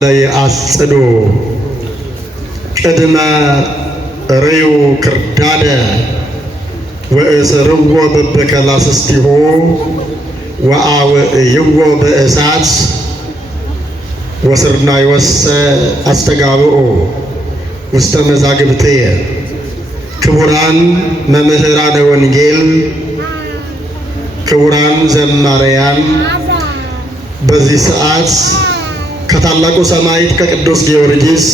ለይአጽዱ ቅድመ ርዩ ክርዳደ ወእስርዎ በበከላስስቲሁ ወአውዕይዎ በእሳት ወስርናዮስ አስተጋብኡ ውስተ መዛግብትየ። ክቡራን መምህራነ ወንጌል፣ ክቡራን ዘማሪያን፣ በዚህ ሰዓት ከታላቁ ሰማዕት ከቅዱስ ጊዮርጊስ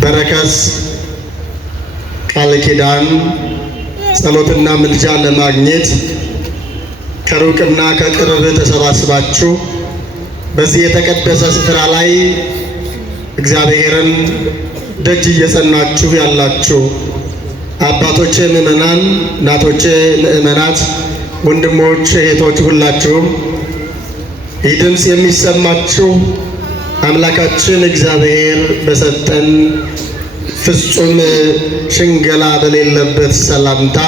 በረከት ቃል ኪዳን ጸሎትና ምልጃ ለማግኘት ከሩቅና ከቅርብ ተሰባስባችሁ በዚህ የተቀደሰ ስፍራ ላይ እግዚአብሔርን ደጅ እየጸናችሁ ያላችሁ አባቶቼ ምዕመናን፣ እናቶቼ ምዕመናት፣ ወንድሞች እህቶች፣ ሁላችሁም ይህ ድምፅ የሚሰማችሁ አምላካችን እግዚአብሔር በሰጠን ፍጹም ሽንገላ በሌለበት ሰላምታ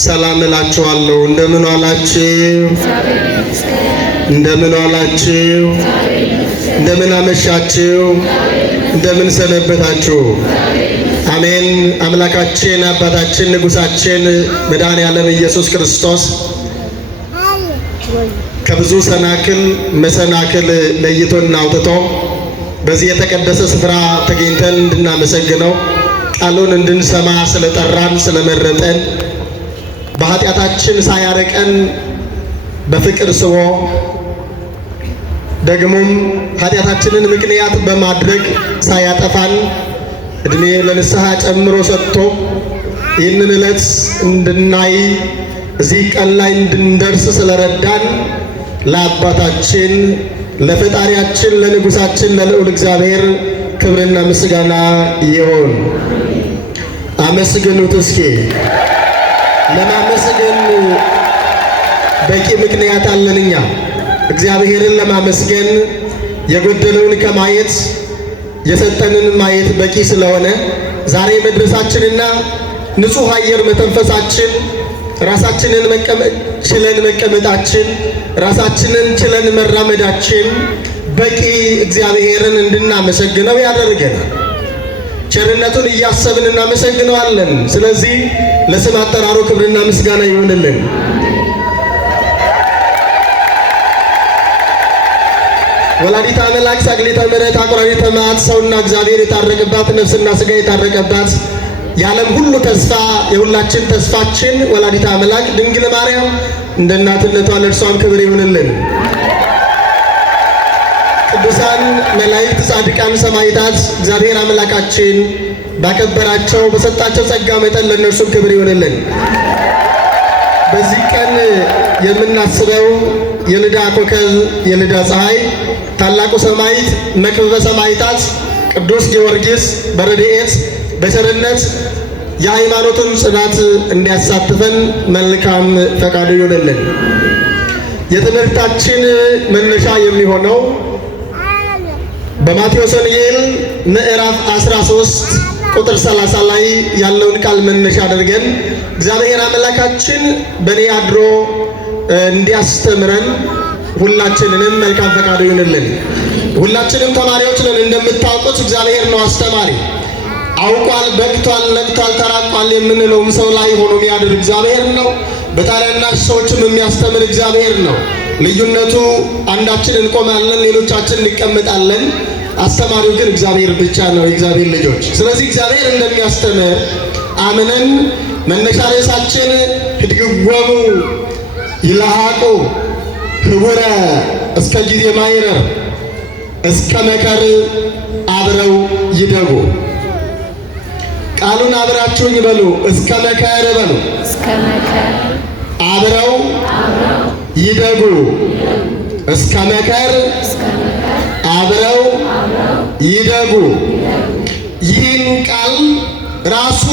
ሰላም እላችኋለሁ። እንደምን ዋላችሁ? እንደምን ዋላችሁ? እንደምን አመሻችሁ? እንደምን ሰነበታችሁ? አሜን። አምላካችን አባታችን ንጉሳችን መድኃኔ ዓለም ኢየሱስ ክርስቶስ ከብዙ መሰናክል ለይቶና አውጥቶ በዚህ የተቀደሰ ስፍራ ተገኝተን እንድናመሰግነው ቃሉን እንድንሰማ ስለጠራን ስለመረጠን በኃጢአታችን ሳያርቀን በፍቅር ስቦ ደግሞም ኃጢአታችንን ምክንያት በማድረግ ሳያጠፋን እድሜ ለንስሐ ጨምሮ ሰጥቶ ይህንን ዕለት እንድናይ እዚህ ቀን ላይ እንድንደርስ ስለረዳን ለአባታችን ለፈጣሪያችን ለንጉሳችን ለልዑል እግዚአብሔር ክብርና ምስጋና ይሁን። አመስግኑት እስኪ። ለማመስገን በቂ ምክንያት አለንኛ። እግዚአብሔርን ለማመስገን የጎደለውን ከማየት የሰጠንን ማየት በቂ ስለሆነ ዛሬ መድረሳችንና ንጹሕ አየር መተንፈሳችን ራሳችንን ችለን መቀመጣችን ራሳችንን ችለን መራመዳችን በቂ እግዚአብሔርን እንድናመሰግነው ያደርገናል። ቸርነቱን እያሰብን እናመሰግነዋለን። ስለዚህ ለስም አጠራሩ ክብርና ምስጋና ይሁንልን። ወላዲተ አምላክ ሳግሊተ ምሕረት አቁራሪተ መዓት ሰውና እግዚአብሔር የታረቀባት ነፍስና ሥጋ የታረቀባት የዓለም ሁሉ ተስፋ የሁላችን ተስፋችን ወላዲተ አምላክ ድንግል ማርያም እንደ እናትነቷ ለእርሷም ክብር ይሁንልን። ቅዱሳን መላእክት፣ ጻድቃን፣ ሰማዕታት እግዚአብሔር አምላካችን ባከበራቸው በሰጣቸው ጸጋ መጠን ለእነርሱም ክብር ይሁንልን። በዚህ ቀን የምናስበው የልዳ ኮከብ የልዳ ፀሐይ ታላቁ ሰማዕት መክብበ ሰማዕታት ቅዱስ ጊዮርጊስ በረድኤት በቸርነት የሃይማኖትን ጽናት እንዲያሳትፈን መልካም ፈቃዱ ይሁንልን። የትምህርታችን መነሻ የሚሆነው በማቴዎስ ወንጌል ምዕራፍ 13 ቁጥር 30 ላይ ያለውን ቃል መነሻ አድርገን እግዚአብሔር አምላካችን በኔ አድሮ እንዲያስተምረን ሁላችንንም መልካም ፈቃዱ ይሁንልን። ሁላችንም ተማሪዎች ነን። እንደምታውቁት እግዚአብሔር ነው አስተማሪ። አውቋል፣ በቅቷል፣ ነቅቷል፣ ተራቋል የምንለውም ሰው ላይ ሆኖ የሚያድር እግዚአብሔር ነው። በታናናሽ ሰዎችም የሚያስተምር እግዚአብሔር ነው። ልዩነቱ አንዳችን እንቆማለን፣ ሌሎቻችን እንቀመጣለን። አስተማሪው ግን እግዚአብሔር ብቻ ነው፣ የእግዚአብሔር ልጆች። ስለዚህ እግዚአብሔር እንደሚያስተምር አምነን መነሻ ርዕሳችን ህድግዎሙ ይልሃቁ ህቡረ እስከ ጊዜ ማይረር እስከ መከር አብረው ይደጉ። ቃሉን አብራችሁኝ በሉ። እስከ መከር በሉ። እስከ መከር አብረው ይደጉ። እስከ መከር አብረው ይደጉ። ይህን ቃል ራሱ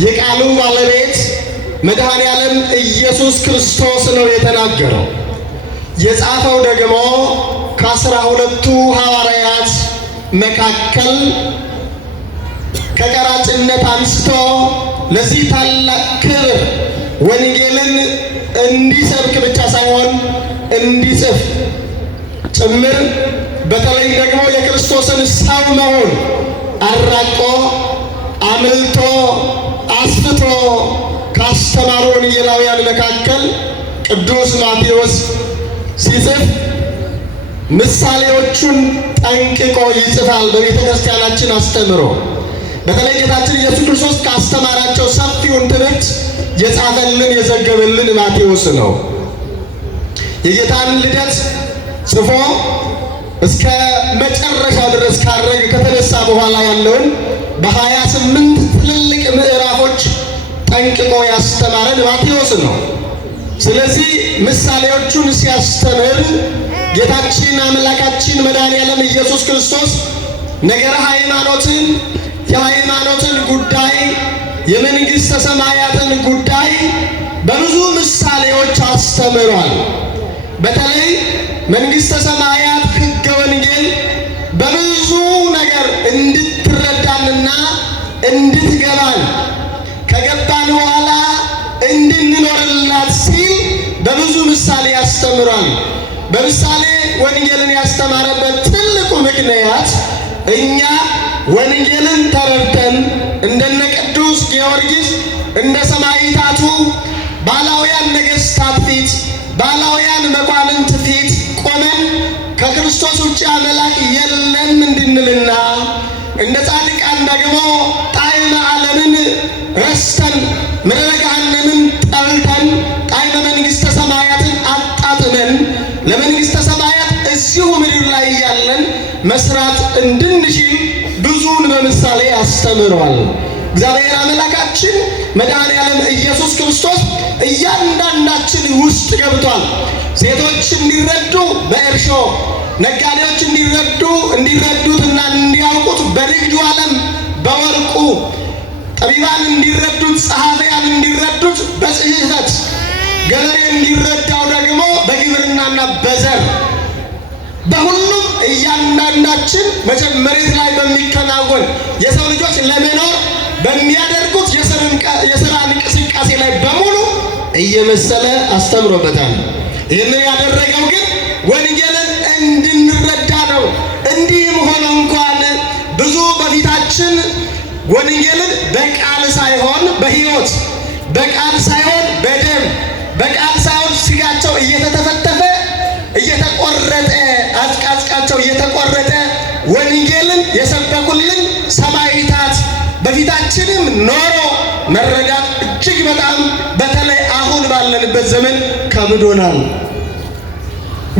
የቃሉ ባለቤት መድኃኔ ዓለም ኢየሱስ ክርስቶስ ነው የተናገረው። የጻፈው ደግሞ ከ12ቱ ሐዋርያት መካከል ከቀራጭነት አንስቶ ለዚህ ታላቅ ክብር ወንጌልን እንዲሰብክ ብቻ ሳይሆን እንዲጽፍ ጭምር በተለይ ደግሞ የክርስቶስን ሰው መሆን አራቆ አምልቶ አስፍቶ ካስተማሩ ወንጌላውያን መካከል ቅዱስ ማቴዎስ ሲጽፍ ምሳሌዎቹን ጠንቅቆ ይጽፋል። በቤተ ክርስቲያናችን አስተምሮ በተለይ ጌታችን ኢየሱስ ክርስቶስ ካስተማራቸው ሰፊውን ትምህርት የጻፈልን የዘገበልን ማቴዎስ ነው። የጌታን ልደት ጽፎ እስከ መጨረሻ ድረስ ካረገ ከተነሳ በኋላ ያለውን በ28 ትልልቅ ምዕራፎች ጠንቅቆ ያስተማረን ማቴዎስ ነው። ስለዚህ ምሳሌዎቹን ሲያስተምር ጌታችን አምላካችን መድኃኔዓለም ኢየሱስ ክርስቶስ ነገረ ሃይማኖትን፣ የሃይማኖትን ጉዳይ፣ የመንግሥተ ሰማያትን ጉዳይ በብዙ ምሳሌዎች አስተምሯል። በተለይ መንግሥተ ሰማያት ሕገ ወንጌል በብዙ ነገር እንድትረዳንና እንድትገባን ከገባን በኋላ እንድንኖርላት ሲል በብዙ ምሳሌ ያስተምሯል። በምሳሌ ወንጌልን ያስተማረበት ትልቁ ምክንያት እኛ ወንጌልን ተረድተን እንደነ ቅዱስ ጊዮርጊስ እንደ ሰማዕታቱ ባላውያን ነገሥታት ፊት ባላውያን መኳንንት ፊት ቆመን ከክርስቶስ ውጭ አምላክ የለም እንድንልና እንደ ጻድቃን ደግሞ ጣዕመ ዓለምን ረስተን ምድረ ገሃነምን ጠልተን ጣዕመ መንግሥተ ሰማያትን አጣጥመን ለመንግሥተ ሰማያት እዚሁ ምድር ላይ ያለን መስራት እንድንችል ብዙውን በምሳሌ አስተምሯል። እግዚአብሔር አምላካችን መድኃኔዓለም ኢየሱስ ክርስቶስ እያንዳንዳችን ውስጥ ገብቷል። ሴቶች እንዲረዱ በእርሾ፣ ነጋዴዎች እንዲረዱትና እንዲያውቁት በንግዱ ዓለም በወርቁ፣ ጠቢባን እንዲረዱት፣ ጸሐፊያን እንዲረዱት በጽሕፈት፣ ገበሬ እንዲረዳው ደግሞ በግብርናና በዘር በሁሉም እያንዳንዳችን መቼም መሬት ላይ በሚከናወን የሰው ልጆች ለመኖር በሚያደርጉት የሥራ እንቅስቃሴ ላይ በሙሉ እየመሰለ አስተምሮበታል። ይህንን ያደረገው ግን ወንጌልን እንድንረዳ ነው። እንዲህም ሆነ እንኳን ብዙ በፊታችን ወንጌልን በቃል ሳይሆን በሕይወት፣ በቃል ሳይሆን በደም፣ በቃል ሳይሆን ሥጋቸው እየተተፈተፈ እየተቆረጠ አጽቃጽቃቸው እየተቆረጠ ወንጌልን የሰበኩልን ሰማዕታት በፊታችንም ኖሮ መረዳት እጅግ በጣም በተለይ አሁን ባለንበት ዘመን ከብዶናል።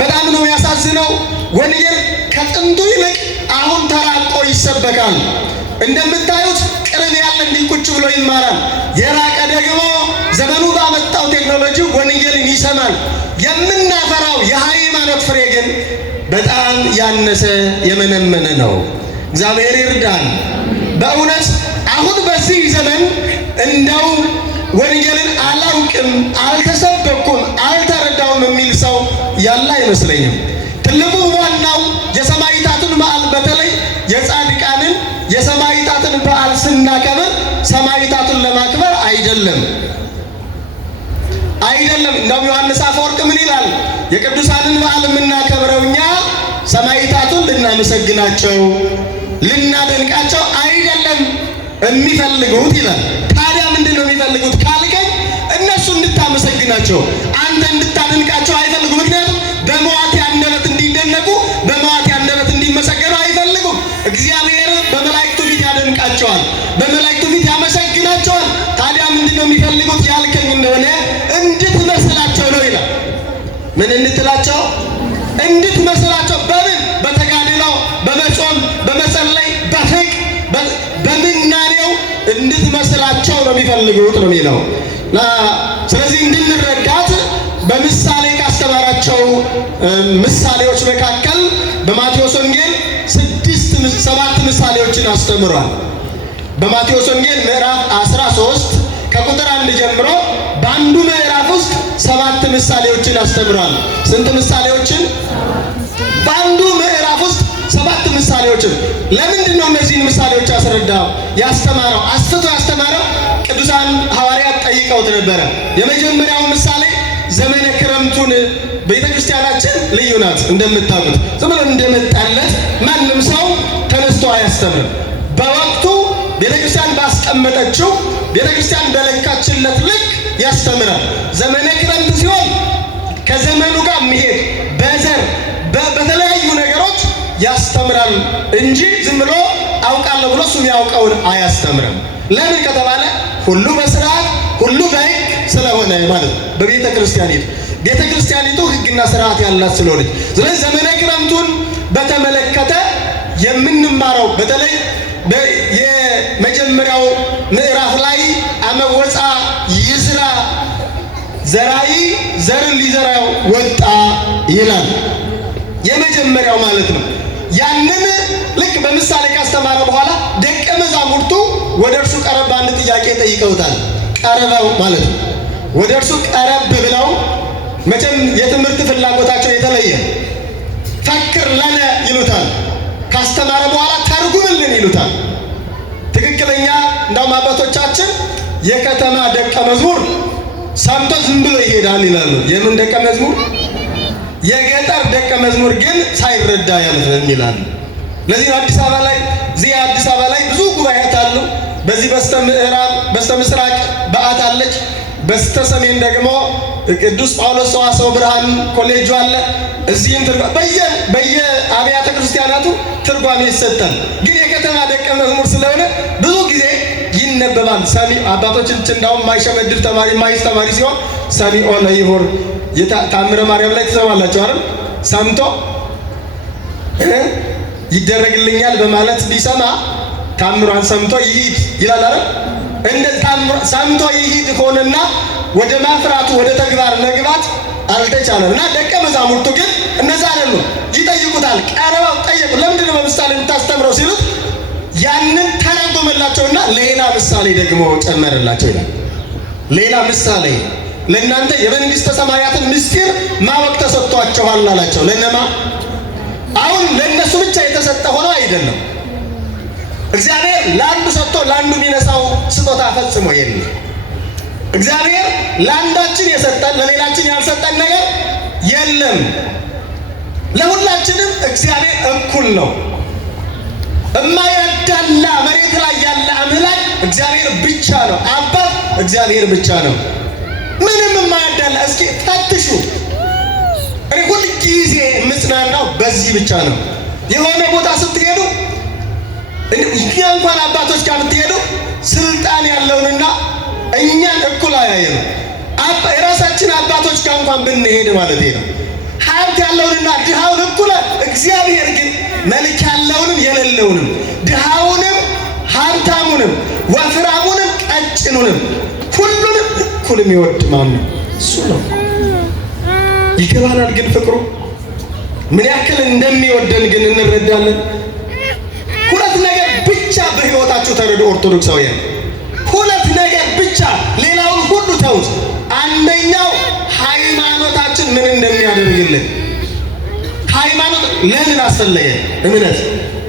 በጣም ነው ያሳዝነው። ወንጌል ከጥንቱ ይልቅ አሁን ተራቆ ይሰበካል። እንደምታዩት ቅርብ ያለ እንዲህ ቁጭ ብሎ ይማራል። የራቀ ደግሞ ዘመኑ ባመጣው ቴክኖሎጂ ወንጌልን ይሰማል። የምናፈራው የሃይማኖት ፍሬ ግን በጣም ያነሰ የመነመነ ነው። እግዚአብሔር ይርዳን። በእውነት አሁን በዚህ ዘመን እንደው ወንጌልን አላውቅም፣ አልተሰበኩም፣ አልተረዳውም የሚል ሰው ያለ አይመስለኝም። ትልቁ ዋናው የሰማዕታቱን በዓል በተለይ የጻድቃንን የሰማዕታትን በዓል ስናከብር ሰማዕታቱን ለማክበር አይደለም። እንደውም ዮሐንስ አፈወርቅ ምን ይላል? የቅዱሳንን በዓል የምናከብረው እኛ ሰማዕታቱን ልናመሰግናቸው ልናደንቃቸው አይደለም የሚፈልጉት ይላል። ታዲያ ምንድን ነው የሚፈልጉት ካልከኝ፣ እነሱ እንድታመሰግናቸው አንተ እንድታደንቃቸው አይፈልጉም። ምክንያቱም በመዋቴ አንደበት እንዲደነቁ በመዋቴ አንደበት እንዲመሰገኑ አይፈልጉም። እግዚአብሔር በመላእክቱ ፊት ያደንቃቸዋል፣ በመላእክቱ ፊት ያመሰግናቸዋል። ታዲያ ምንድን ነው የሚፈልጉት ያልከኝ እንደሆነ እንድትመስላቸው ነው ይላል። ምን እንድትላቸው? እንድትመስላቸው። በምን? በተጋድሎ፣ በመጾም፣ በመጸለይ፣ በፍቅር፣ በምናኔው እንድትመስላቸው ነው የሚፈልጉት ነው የሚለው። ስለዚህ እንድንረዳት በምሳሌ ካስተማራቸው ምሳሌዎች መካከል በማቴዎስ ወንጌል 7 ምሳሌዎችን አስተምሯል። በማቴዎስ ወንጌል ምዕራፍ 13 ከቁጥር 1 ጀምሮ በአንዱ ምዕራፍ ውስጥ 7 ምሳሌዎችን አስተምሯል። ስንት ምሳሌዎችን? በአንዱ ምዕራፍ ውስጥ 7 ምሳሌዎችን። ለምንድን ነው እነዚህን ምሳሌዎች ያስተማረው? አስፍቶ ያስተማረው? ቅዱሳን ሐዋርያት ጠይቀውት ነበረ። የመጀመሪያው ምሳሌ ዘመነ ክረምቱን ቤተ ክርስቲያናችን ልዩ ናት። እንደምታውቁት ዝም ብሎ እንደመጣለት ማንም ሰው ተነስቶ አያስተምርም። በወቅቱ ቤተክርስቲያን ባስቀመጠችው ቤተክርስቲያን በለካችለት ልክ ያስተምራል። ዘመነ ክረምት ሲሆን ከዘመኑ ጋር የሚሄድ በዘር በተለያዩ ነገሮች ያስተምራል እንጂ ዝም ብሎ አውቃለሁ ብሎ እሱ የሚያውቀውን አያስተምርም። ለምን ከተባለ ሁሉ በስርዓት ሁሉ በሕግ ስለሆነ ማለት ነው። በቤተ ክርስቲያኒቱ ሕግና ስርዓት ያላት ስለሆነች፣ ስለዚህ ዘመነ ክረምቱን በተመለከተ የምንማረው በተለይ የመጀመሪያው ምዕራፍ ላይ አመወፃ ይዝራ ዘራይ ዘርን ሊዘራው ወጣ ይላል። የመጀመሪያው ማለት ነው። ያንን ልክ በምሳሌ ካስተማረ በኋላ ደቀ መዛሙርቱ ወደ እርሱ ቀረብ አንድ ጥያቄ ጠይቀውታል። ቀርበው ማለት ነው። ወደ እርሱ ቀረብ ብለው መቼም የትምህርት ፍላጎታቸው የተለየ ፈክር ለነ ይሉታል። ካስተማረ በኋላ ተርጉምልን ይሉታል። ትክክለኛ እንደውም አባቶቻችን የከተማ ደቀ መዝሙር ሰምቶ ዝም ብሎ ይሄዳል ይላሉ። የምን ደቀ መዝሙር? የገጠር ደቀ መዝሙር ግን ሳይረዳ ያልፍም ይላሉ። ለዚህ አዲስ አበባ ላይ ብዙ ጉባኤያት አሉ። በዚህ በስተ ምዕራብ በስተ ምስራቅ በዓት አለች። በስተ ሰሜን ደግሞ ቅዱስ ጳውሎስ ሰዋስወ ብርሃን ኮሌጅ አለ። እዚህም በየአብያተ ክርስቲያናቱ ትርጓሜ ይሰጣል። ግን የከተማ ደቀ መዝሙር ስለሆነ ብዙ ጊዜ ይነበባል። ሰሚ አባቶችን እንዳውም ማይሸመድር ተማሪ ማይስ ተማሪ ሲሆን ሰሚኦ ለይሁር ታምረ ማርያም ላይ ትሰማላችሁ አይደል? ሰምቶ ይደረግልኛል በማለት ቢሰማ ታምሯን ሰምቶ ይሂድ ይላል አይደል? እንደ ሰምቶ ይሂድ ሆነና ወደ ማፍራቱ ወደ ተግባር መግባት አልተቻለም። እና ደቀ መዛሙርቱ ግን እነዛ አይደሉም። ይጠይቁታል። ቀርበው ጠየቁ። ለምንድን ነው በምሳሌ የምታስተምረው ሲሉት ያንን ተረጎመላቸውና ሌላ ምሳሌ ደግሞ ጨመረላቸው ይላል። ሌላ ምሳሌ ለእናንተ የመንግስተ ሰማያትን ምስጢር ማወቅ ተሰጥቷቸዋል አላቸው። ለነማ አሁን ለእነሱ ብቻ የተሰጠ ሆኖ አይደለም። እግዚአብሔር ለአንዱ ሰጥቶ ለአንዱ የሚነሳው ስጦታ ፈጽሞ የለም። እግዚአብሔር ለአንዳችን የሰጠን ለሌላችን ያልሰጠን ነገር የለም። ለሁላችንም እግዚአብሔር እኩል ነው። እማያዳላ መሬት ላይ ያለ አምላክ እግዚአብሔር ብቻ ነው። አባት እግዚአብሔር ብቻ ነው። ምንም የማያዳላ እስኪ ፈትሹ። እኔ ሁል ጊዜ የምጽናናው በዚህ ብቻ ነው። የሆነ ቦታ ስትሄዱ እንኳን አባቶች ጋር ብትሄዱ ስልጣን ያለውንና እኛን እኩል አያየም። የራሳችን አባቶች ጋር እንኳን ብንሄድ ማለት ነው ሀብት ያለውንና ድሃውን እኩል። እግዚአብሔር ግን መልክ ያለውንም የሌለውንም ድሃውንም ሀብታሙንም ወፍራሙንም ቀጭኑንም ሁሉንም እኩል የሚወድ ማን ነው? እሱ ነው። ይገባናል። ግን ፍቅሩ ምን ያክል እንደሚወደን ግን እንረዳለን። ሁለት ነገር ብቻ በሕይወታችሁ ተረዱ ኦርቶዶክሳውያን። ሁለት ነገር ብቻ፣ ሌላውን ሁሉ ተውት። አንደኛው ሃይማኖታችን ምን እንደሚያደርግልን። ሃይማኖት ለምን አስፈለገ? እምነት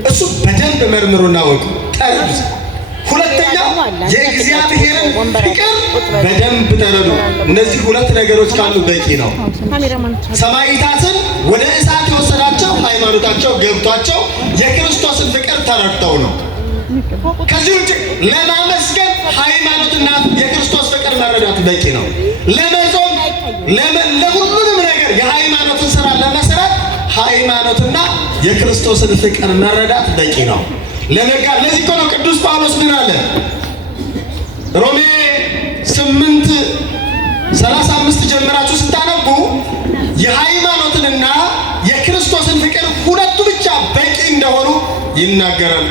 እሱ በደንብ መርምሩና ወቁ፣ ጠርዱት። ሁለተኛው የእግዚአብሔርን ፍቅር በደንብ ተረዱ። እነዚህ ሁለት ነገሮች ካሉ በቂ ነው። ሰማዕታትን ወደ እሳት የወሰዳቸው ሃይማኖታቸው ገብቷቸው የክርስቶስን ፍቅር ተረድተው ነው። ከዚህ ውጭ ለማመስገን ሃይማኖትና የክርስቶስ ፍቅር መረዳት በቂ ነው። ለመጾም ለሁሉንም ነገር የሃይማኖትን ስራ ለመስራት ሃይማኖትና የክርስቶስን ፍቅር መረዳት በቂ ነው። ለዚህ እኮ ነው ቅዱስ ጳውሎስ ምን አለ? ሮሜ 8:35 ጀምራችሁ ስታነቡ የሃይማኖትንና የክርስቶስን ፍቅር ሁለቱ ብቻ በቂ እንደሆኑ ይናገራል።